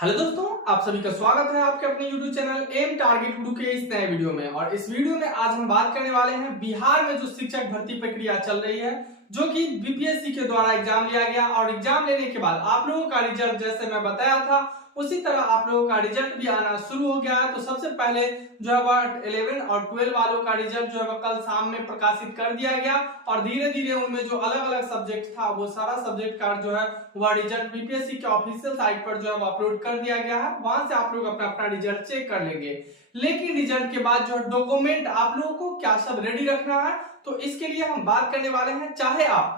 Hello दोस्तों, आप सभी का स्वागत है आपके अपने YouTube चैनल एम टारगेट गुरु के इस नए वीडियो में। और इस वीडियो में आज हम बात करने वाले हैं बिहार में जो शिक्षक भर्ती प्रक्रिया चल रही है, जो कि बीपीएससी के द्वारा एग्जाम लिया गया और एग्जाम लेने के बाद आप लोगों का रिजल्ट जैसे मैं बताया था उसी तरह आप लोगों का रिजल्ट भी आना शुरू हो गया है। तो सबसे पहले जो है वह 11 और 12 वालों का रिजल्ट जो है वह कल शाम में प्रकाशित कर दिया गया और धीरे धीरे उनमें जो अलग अलग सब्जेक्ट था वो सारा सब्जेक्ट का जो है वह रिजल्ट बीपीएससी के ऑफिशियल साइट पर जो है अपलोड कर दिया गया है। वहां से आप लोग अपना अपना रिजल्ट चेक कर लेंगे। लेकिन रिजल्ट के बाद जो डॉक्यूमेंट आप लोगों को क्या सब रेडी रखना है, तो इसके लिए हम बात करने वाले हैं। चाहे आप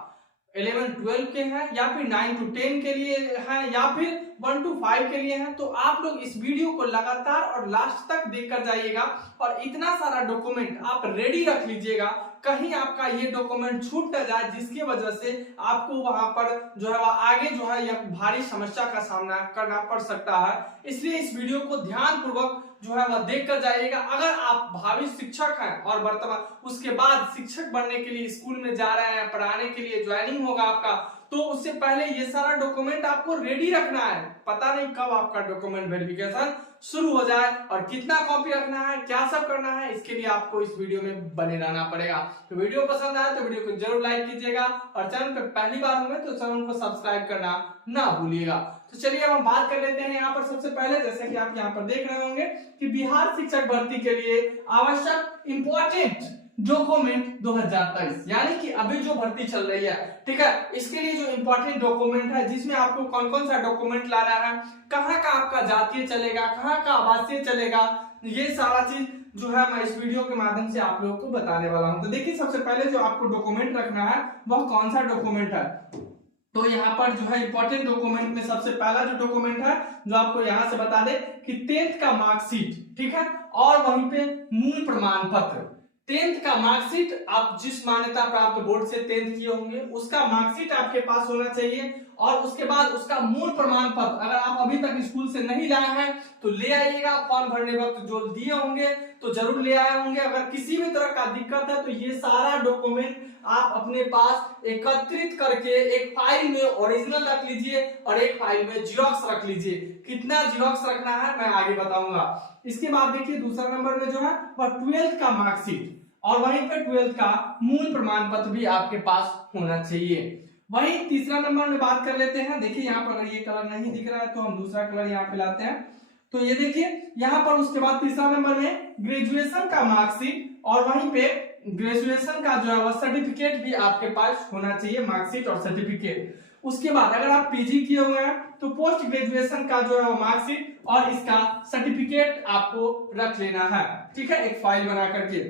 11-12 के हैं या फिर 9-10 के लिए हैं या फिर 1-5 के लिए हैं, तो आप लोग इस वीडियो को लगातार और लास्ट तक देखकर जाइएगा और इतना सारा डॉक्यूमेंट आप रेडी रख लीजिएगा, कहीं आपका ये डॉक्यूमेंट छूट न जाए जिसकी वजह से आपको वहां पर जो है आगे जो है यह भारी समस्या का सामना करना पड़ सकता है। इसलिए इस वीडियो को ध्यान पूर्वक जो है वह देख कर जाइएगा। अगर आप भावी शिक्षक हैं और वर्तमान उसके बाद शिक्षक बनने के लिए स्कूल में जा रहे हैं, पढ़ाने के लिए ज्वाइनिंग होगा आपका, तो उससे पहले ये सारा डॉक्यूमेंट आपको रेडी रखना है। पता नहीं कब आपका डॉक्यूमेंट वेरिफिकेशन शुरू हो जाए और कितना कॉपी रखना है, क्या सब करना है, इसके लिए आपको इस वीडियो में बने रहना पड़ेगा। तो वीडियो पसंद आए तो वीडियो को जरूर लाइक कीजिएगा और चैनल पर पहली बार होंगे तो चैनल को सब्सक्राइब करना ना भूलिएगा। तो चलिए अब हम बात कर लेते हैं यहाँ पर। सबसे पहले जैसे कि आप यहाँ पर देख रहे होंगे कि बिहार शिक्षक भर्ती के लिए आवश्यक इंपॉर्टेंट डॉक्यूमेंट 2023 यानी कि अभी जो भर्ती चल रही है, ठीक है, इसके लिए जो इंपॉर्टेंट डॉक्यूमेंट है जिसमें आपको कौन कौन सा डॉक्यूमेंट लाना है, कहाँ का आपका जातीय चलेगा, कहाँ का आवासीय चलेगा, ये सारा चीज जो है मैं इस वीडियो के माध्यम से आप लोगों को बताने वाला हूँ। तो देखिए सबसे पहले जो आपको डॉक्यूमेंट रखना है वह कौन सा डॉक्यूमेंट है। तो यहाँ पर जो है इंपॉर्टेंट डॉक्यूमेंट में सबसे पहला जो डॉक्यूमेंट है जो आपको यहाँ से बता दे कि 10th का मार्कशीट, ठीक है, और वहीं पे मूल प्रमाण पत्र। 10th का मार्कशीट, आप जिस मान्यता प्राप्त बोर्ड से 10th किए होंगे उसका मार्कशीट आपके पास होना चाहिए और उसके बाद उसका मूल प्रमाण पत्र अगर आप अभी तक स्कूल से नहीं लाए हैं तो ले आइएगा। फॉर्म भरने वक्त जो दिए होंगे तो जरूर ले आए होंगे। अगर किसी भी तरह का दिक्कत है तो ये सारा डॉक्यूमेंट आप अपने पास एकत्रित करके एक फाइल में ओरिजिनल रख लीजिए और एक फाइल में जीरोक्स रख लीजिए। कितना जीरोक्स रखना है मैं आगे बताऊंगा। इसके बाद देखिए दूसरा नंबर में जो है वह 12th का मार्कशीट और वहीं पे 12th का मूल प्रमाण पत्र भी आपके पास होना चाहिए। वहीं तीसरा नंबर में बात कर लेते हैं। देखिए यहाँ पर अगर ये कलर नहीं दिख रहा है तो हम दूसरा कलर यहाँ पे लाते हैं। तो ये देखिए यहाँ पर उसके बाद तीसरा नंबर में ग्रेजुएशन का मार्कशीट और वहीं पे ग्रेजुएशन का जो है वह सर्टिफिकेट भी आपके पास होना चाहिए, मार्कशीट और सर्टिफिकेट। उसके बाद अगर आप पीजी किए हुए हैं तो पोस्ट ग्रेजुएशन का जो है वो मार्कशीट और इसका सर्टिफिकेट आपको रख लेना है, ठीक है, एक फाइल बना करके।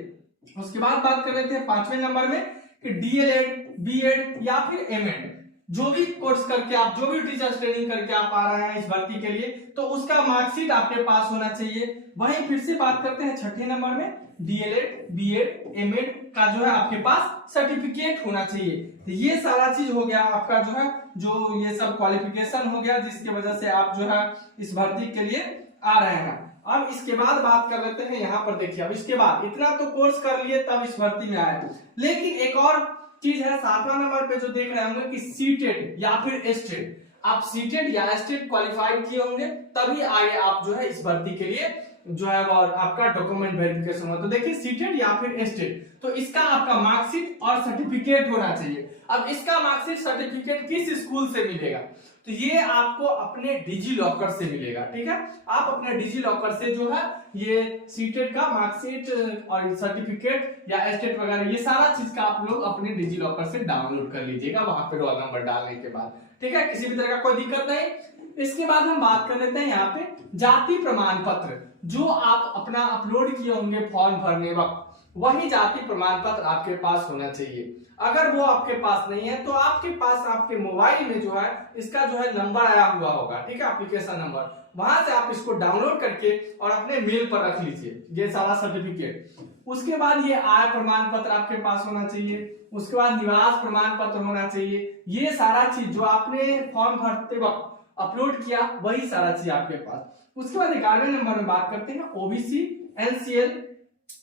उसके बाद बात कर लेते हैं 5वें नंबर में कि डीएलएड, बीएड या फिर एमएड जो भी कोर्स करके आप जो भी टीचर्स ट्रेनिंग करके आप आ रहे हैं इस भर्ती के लिए तो उसका मार्कशीट आपके पास होना चाहिए। वहीं फिर से बात करते हैं 6ठे नंबर में डीएलएड, बीएड, एमएड का जो है आपके पास सर्टिफिकेट होना चाहिए। तो ये सारा चीज हो गया आपका जो है जो ये सब क्वालिफिकेशन हो गया जिसकी वजह से आप जो है इस भर्ती के लिए आ रहे हैं। अब इसके बाद बात कर लेते हैं यहाँ पर। देखिए अब इसके बाद इतना तो कोर्स कर लिए तब इस भर्ती में आए, लेकिन एक और चीज है 7वां नंबर पे जो देख रहे होंगे कि सीटेड या फिर एस्टेड। आप सीटेड या एस्टेड क्वालिफाइड किए होंगे तभी आगे आप जो है इस भर्ती के लिए जो है वो आपका डॉक्यूमेंट वेरिफिकेशन हो। तो देखिए सीटेड या फिर एस्टेड, तो इसका आपका मार्कशीट और सर्टिफिकेट होना चाहिए। अब इसका मार्कशीट सर्टिफिकेट किस स्कूल से मिलेगा, तो ये आपको अपने डिजी लॉकर से मिलेगा, ठीक है। आप अपने डिजी लॉकर से जो है ये सीटेड का मार्कशीट और सर्टिफिकेट या एस्टेट वगैरह ये सारा चीज का आप लोग अपने डिजी लॉकर से डाउनलोड कर लीजिएगा वहां पे रोल नंबर डालने के बाद, ठीक है, किसी भी तरह का कोई दिक्कत नहीं। इसके बाद हम बात कर लेते हैं यहाँ पे जाति प्रमाण पत्र जो आप अपना अपलोड किए होंगे फॉर्म भरने वक्त, वही जाति प्रमाण पत्र आपके पास होना चाहिए। अगर वो आपके पास नहीं है तो आपके पास आपके मोबाइल में जो है इसका जो है नंबर आया हुआ होगा, ठीक है, एप्लीकेशन नंबर, वहां से आप इसको डाउनलोड करके और अपने मेल पर रख लीजिए ये सारा सर्टिफिकेट। उसके बाद ये आय प्रमाण पत्र आपके पास होना चाहिए। उसके बाद निवास प्रमाण पत्र होना चाहिए। ये सारा चीज जो आपने फॉर्म भरते वक्त अपलोड किया वही सारा चीज आपके पास। उसके बाद 11वें नंबर में बात करते हैं ओबीसी, एनसीएल,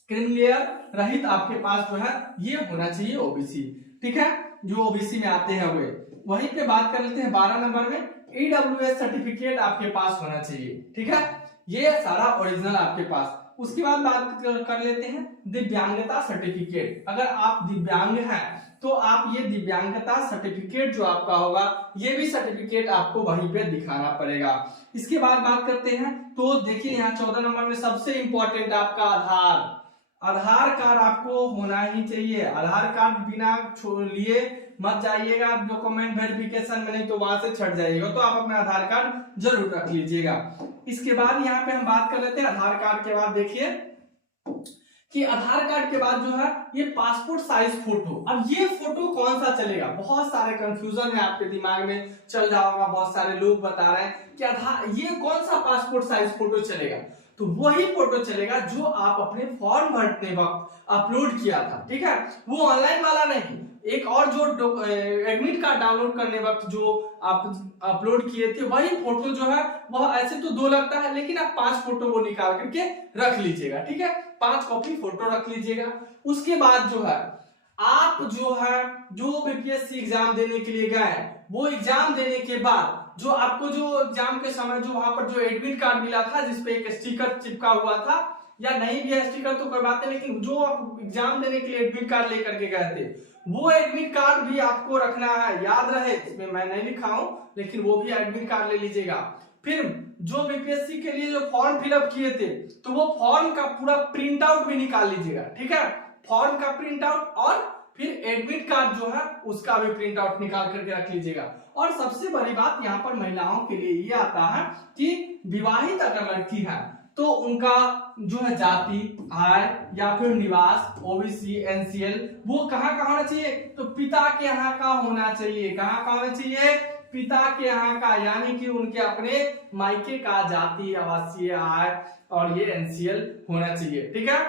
क्रिमिनल रहित आपके पास जो है ये होना चाहिए ओबीसी, ठीक है, जो ओबीसी में आते हैं वे। वहीं पे बात कर लेते हैं 12 नंबर में EWS सर्टिफिकेट आपके पास होना चाहिए, ठीक है, ये सारा ओरिजिनल आपके पास। उसके बाद बात कर लेते हैं दिव्यांगता सर्टिफिकेट। अगर आप दिव्यांग हैं तो आप ये दिव्यांगता सर्टिफिकेट जो आपका होगा, ये भी सर्टिफिकेट आपको वहीं पे दिखाना पड़ेगा। इसके बाद बात करते हैं, तो देखिए यहाँ 14 नंबर में सबसे इंपॉर्टेंट आपका आधार कार्ड आपको होना ही चाहिए। आधार कार्ड बिना लिए मत जाइएगा डॉक्यूमेंट वेरिफिकेशन में, नहीं तो वहां से छट जाइएगा। तो आप अपना आधार कार्ड जरूर रख लीजिएगा। इसके बाद यहाँ पे हम बात कर लेते हैं आधार कार्ड के बाद, देखिए कि आधार कार्ड के बाद जो है ये पासपोर्ट साइज फोटो। अब ये फोटो कौन सा चलेगा, बहुत सारे कंफ्यूजन है आपके दिमाग में चल रहा होगा, बहुत सारे लोग बता रहे हैं कि आधार ये कौन सा पासपोर्ट साइज फोटो चलेगा। तो वही फोटो चलेगा जो आप अपने फॉर्म भरने वक्त अपलोड किया था, ठीक है, वो ऑनलाइन वाला नहीं। एक और जो एडमिट कार्ड डाउनलोड करने वक्त जो आप अपलोड किए थे, वही फोटो जो है वह ऐसे तो 2 लगता है, लेकिन आप 5 फोटो वो निकाल करके रख लीजिएगा, ठीक है, 5 कॉपी फोटो रख लीजिएगा। उसके बाद जो है आप जो बीपीएससी एग्जाम देने के लिए गए, वो एग्जाम देने के बाद जो आपको जो एग्जाम के समय जो वहां पर जो एडमिट कार्ड मिला था, जिसपे एक स्टिकर चिपका हुआ था, या नहीं भी है स्टिकर तो कोई बात नहीं, लेकिन जो आप एग्जाम देने के लिए एडमिट कार्ड लेकर के गए थे, वो एडमिट कार्ड भी आपको रखना है। याद रहे, इसमें मैं नहीं लिखा हूं, लेकिन वो भी एडमिट कार्ड ले लीजिएगा। फिर जो बीपीएससी के लिए जो फॉर्म फिलअप किए थे, तो वो फॉर्म का पूरा प्रिंट आउट भी निकाल लीजिएगा, ठीक है, फॉर्म का प्रिंट आउट, और फिर एडमिट कार्ड जो है उसका भी प्रिंट आउट निकाल करके रख लीजिएगा। और सबसे बड़ी बात यहाँ पर महिलाओं के लिए ये आता है कि विवाहित अगर लड़की है तो उनका जो है जाति, आय या फिर निवास, ओबीसी, एनसीएल, वो कहाँ का होना चाहिए, तो पिता के यहाँ का होना चाहिए। कहाँ का होना चाहिए, पिता के यहाँ का, यानी कि उनके अपने मायके का जाति, आवासीय, आय और ये एनसीएल होना चाहिए, ठीक है।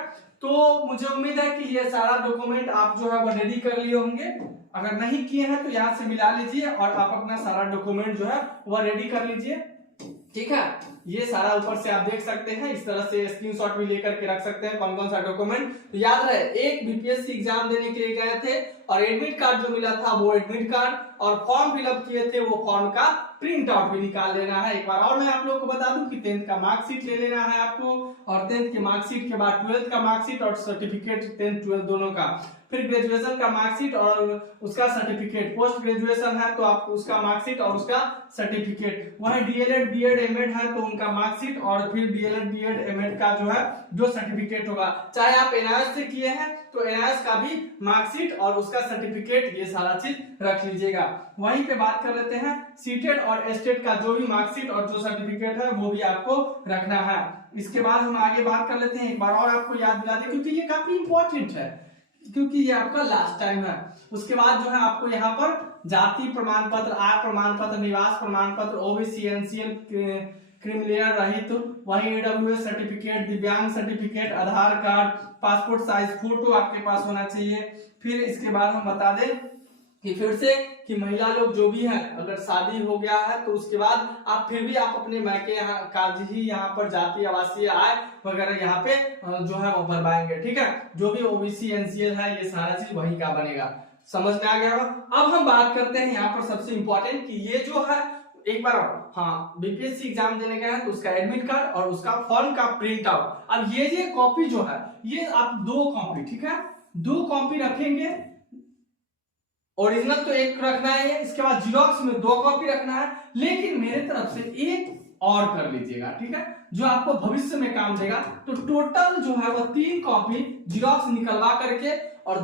तो मुझे उम्मीद है कि ये सारा डॉक्यूमेंट आप जो है वो रेडी कर लिए होंगे। अगर नहीं किए हैं तो यहाँ से मिला लीजिए और आप अपना सारा डॉक्यूमेंट जो है वह रेडी कर लीजिए, ठीक है। ये सारा ऊपर से आप देख सकते हैं, इस तरह से स्क्रीनशॉट भी लेकर के रख सकते हैं कौन कौन सा डॉक्यूमेंट। तो याद रहे, एक बीपीएससी एग्जाम देने के लिए गए थे और एडमिट कार्ड जो मिला था वो एडमिट कार्ड, और फॉर्म फिलअप किए थे वो फॉर्म का प्रिंट आउट भी निकाल लेना है। एक बार और मैं आप लोगों को बता दूं कि 10th का मार्कशीट ले लेना है आपको, और 10th की मार्कशीट के बाद 12th का मार्कशीट और सर्टिफिकेट 10th 12th दोनों का, फिर ग्रेजुएशन का मार्कशीट और उसका सर्टिफिकेट, पोस्ट ग्रेजुएशन है तो आपको उसका मार्कशीट और उसका सर्टिफिकेट, वही डीएलएड बीएड एमएड है तो उनका मार्कशीट, और फिर डीएलएड बीएड एमएड का जो है जो सर्टिफिकेट होगा, चाहे आप एनआईएस से किए हैं तो एनआईएस का भी मार्कशीट और उसका सर्टिफिकेट, ये सारा चीज रख लीजिएगा। वहीं पे बात कर लेते हैं सीटेड और एस्टेट का जो भी मार्कशीट और जो सर्टिफिकेट है वो भी आपको रखना है। इसके बाद हम आगे बात कर लेते हैं, एक बार और आपको याद दिला दें क्योंकि ये काफी इंपॉर्टेंट है, क्योंकि ये आपका लास्ट टाइम है। उसके बाद जो है आपको यहाँ पर जाति प्रमाण पत्र, आय प्रमाण पत्र, निवास प्रमाण पत्र, ओबीसी, एनसीएल, क्रिमिलेयर रहित, वही ईडब्ल्यूएस सर्टिफिकेट, दिव्यांग सर्टिफिकेट, आधार कार्ड, पासपोर्ट साइज फोटो आपके पास होना चाहिए। फिर इसके बाद हम बता दें कि फिर से कि महिला लोग जो भी हैं, अगर शादी हो गया है तो उसके बाद आप फिर भी आप अपने मायके यहाँ का ही यहाँ पर जाति, आवासीय, आय वगैरह यहाँ पे जो है वो भरवाएंगे, ठीक है। जो भी ओबीसी, एनसीएल है, ये सारा चीज वही का बनेगा। समझ में आ गया होगा। अब हम बात करते हैं यहाँ पर सबसे इंपॉर्टेंट कि ये जो है एक बार, हाँ, बीपीएससी एग्जाम देने गए हैं तो उसका एडमिट कार्ड और उसका फॉर्म का प्रिंट आउट। अब ये कॉपी जो है ये आप 2 कॉपी, ठीक है, 2 कॉपी रखेंगे। ओरिजिनल तो एक रखना है, इसके बाद जीरोक्स में 2 कॉपी रखना है, लेकिन मेरे तरफ से एक और कर लीजिएगा, ठीक है, जो आपको भविष्य में काम देगा। तो टोटल जो है वो 3 कॉपी जीरोक्स निकलवा करके और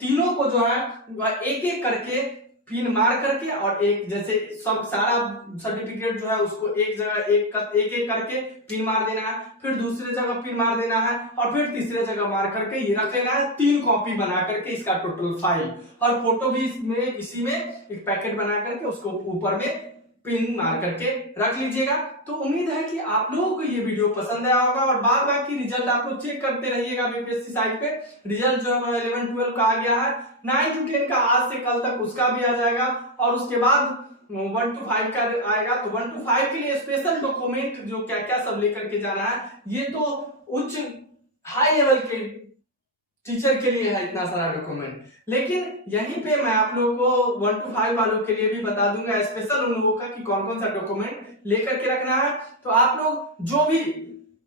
तीनों को जो है वह एक एक करके पिन मार करके, और एक जैसे सब सारा सर्टिफिकेट जो है उसको एक जगह एक एक करके पिन मार देना है, फिर दूसरे जगह पिन मार देना है, और फिर तीसरे जगह मार करके ये रख लेना है। 3 कॉपी बना करके इसका टोटल फाइल, और फोटो भी इसमें इसी में एक पैकेट बना करके उसको ऊपर में पिन मार करके रख लीजिएगा। तो उम्मीद है कि आप लोगों को ये वीडियो पसंद आया होगा, और बाद बाकी रिजल्ट आप लोग चेक करते रहिएगा बीपीएससी साइट पे। रिजल्ट जो है 11 12 का आ गया है, 9 to 10 का आज से कल तक उसका भी आ जाएगा, और उसके बाद 1 to 5 का आएगा। तो 1 to 5 के लिए स्पेशल डॉक्यूमेंट जो क्या क्या सब लेकर के जाना है, ये तो उच्च हाई लेवल के टीचर के लिए है इतना सारा डॉक्यूमेंट। लेकिन यहीं पे मैं आप लोगों को 1 to 5 वालों के लिए भी बता दूंगा स्पेशल उन लोगों का कि कौन कौन सा डॉक्यूमेंट लेकर के रखना है। तो आप लोग जो भी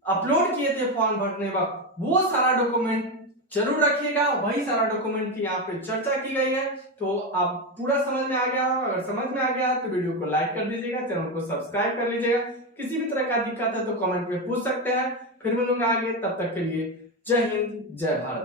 अपलोड किए थे फॉर्म भरने वक्त वो सारा डॉक्यूमेंट जरूर रखिएगा। वही सारा डॉक्यूमेंट की यहाँ पे चर्चा की गई है। तो आप पूरा समझ में आ गया हो, अगर समझ में आ गया है तो वीडियो को लाइक कर दीजिएगा, चैनल को सब्सक्राइब कर लीजिएगा। किसी भी तरह का दिक्कत है तो कमेंट में पूछ सकते हैं। फिर मिलूंगा आगे, तब तक के लिए जय हिंद जय भारत।